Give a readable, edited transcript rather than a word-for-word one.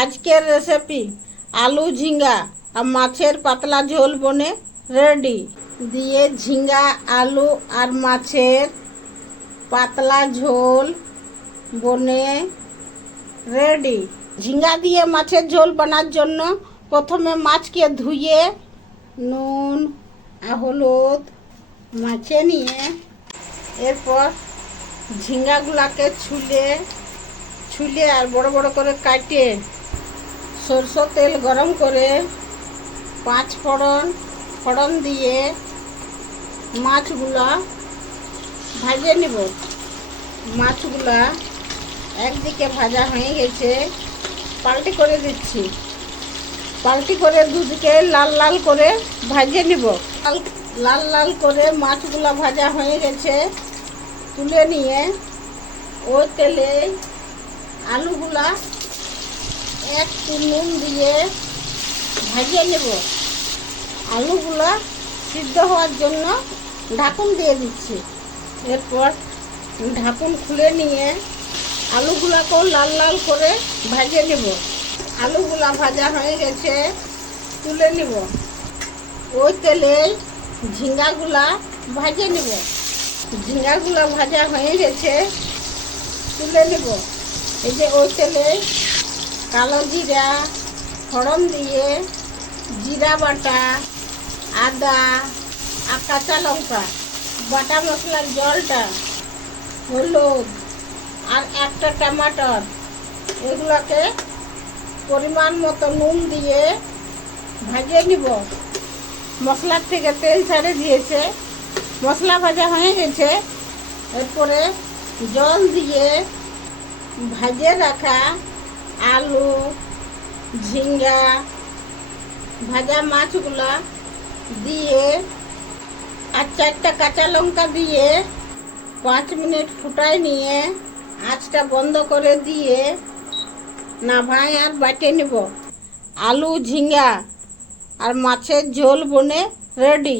আজকের রেসিপি আলু ঝিঙ্গা আর মাছের পাতলা ঝোল বনে রেডি। দিয়ে ঝিঙ্গা আলু আর মাছের পাতলা ঝোল বনে রেডি। ঝিঙ্গা দিয়ে মাছের ঝোল বানার জন্য প্রথমে মাছকে ধুয়ে নুন আর হলুদ মাছে নিয়ে এরপর ঝিঙ্গাগুলাকে ছুলে আর বড় বড় করে কাটে সরষের তেল গরম করে 5 ফোড়ন দিয়ে মাছগুলা ভাজে নিব। মাছগুলা একদিকে ভাজা হয়ে গেছে, পাল্টি করে দিচ্ছি। পাল্টি করে দুদিকে লাল লাল করে ভাজে নিব। লাল লাল করে মাছগুলা ভাজা হয়ে গেছে, তুলে নিয়ে ওই তেলে আলুগুলা একটু নুন দিয়ে ভাজিয়ে নেব। আলুগুলা সিদ্ধ হওয়ার জন্য ঢাকুন দিয়ে দিচ্ছি। এরপর ঢাকুন খুলে নিয়ে আলুগুলাকেও লাল লাল করে ভাজিয়ে নেব। আলুগুলা ভাজা হয়ে গেছে, তুলে নেব। ওই তেলে ঝিঙ্গাগুলা ভাজে নেব। ঝিঙ্গাগুলা ভাজা হয়ে গেছে, তুলে নেব। এই যে ওই তেলে কালো জিরা ফোড়ন দিয়ে জিরা বাটা, আদা আর কাঁচা লঙ্কা, বাটা মশলার জলটা, হলুদ আর একটা টমাটর, এগুলোকে পরিমাণ মতো নুন দিয়ে ভাজিয়ে নিব। মশলার থেকে তেল ছেড়ে দিয়েছে, মশলা ভাজা হয়ে গেছে। এরপরে জল দিয়ে ভাজে রাখা আলু, ঝিঙ্গা, ভাজা মাছগুলা দিয়ে আর 4টা কাঁচা লঙ্কা দিয়ে 5 মিনিট ফুটাই নিয়ে আঁচটা বন্ধ করে দিয়ে নাভাই আর বাটে নেব। আলু, ঝিঙ্গা আর মাছের ঝোল বনে রেডি।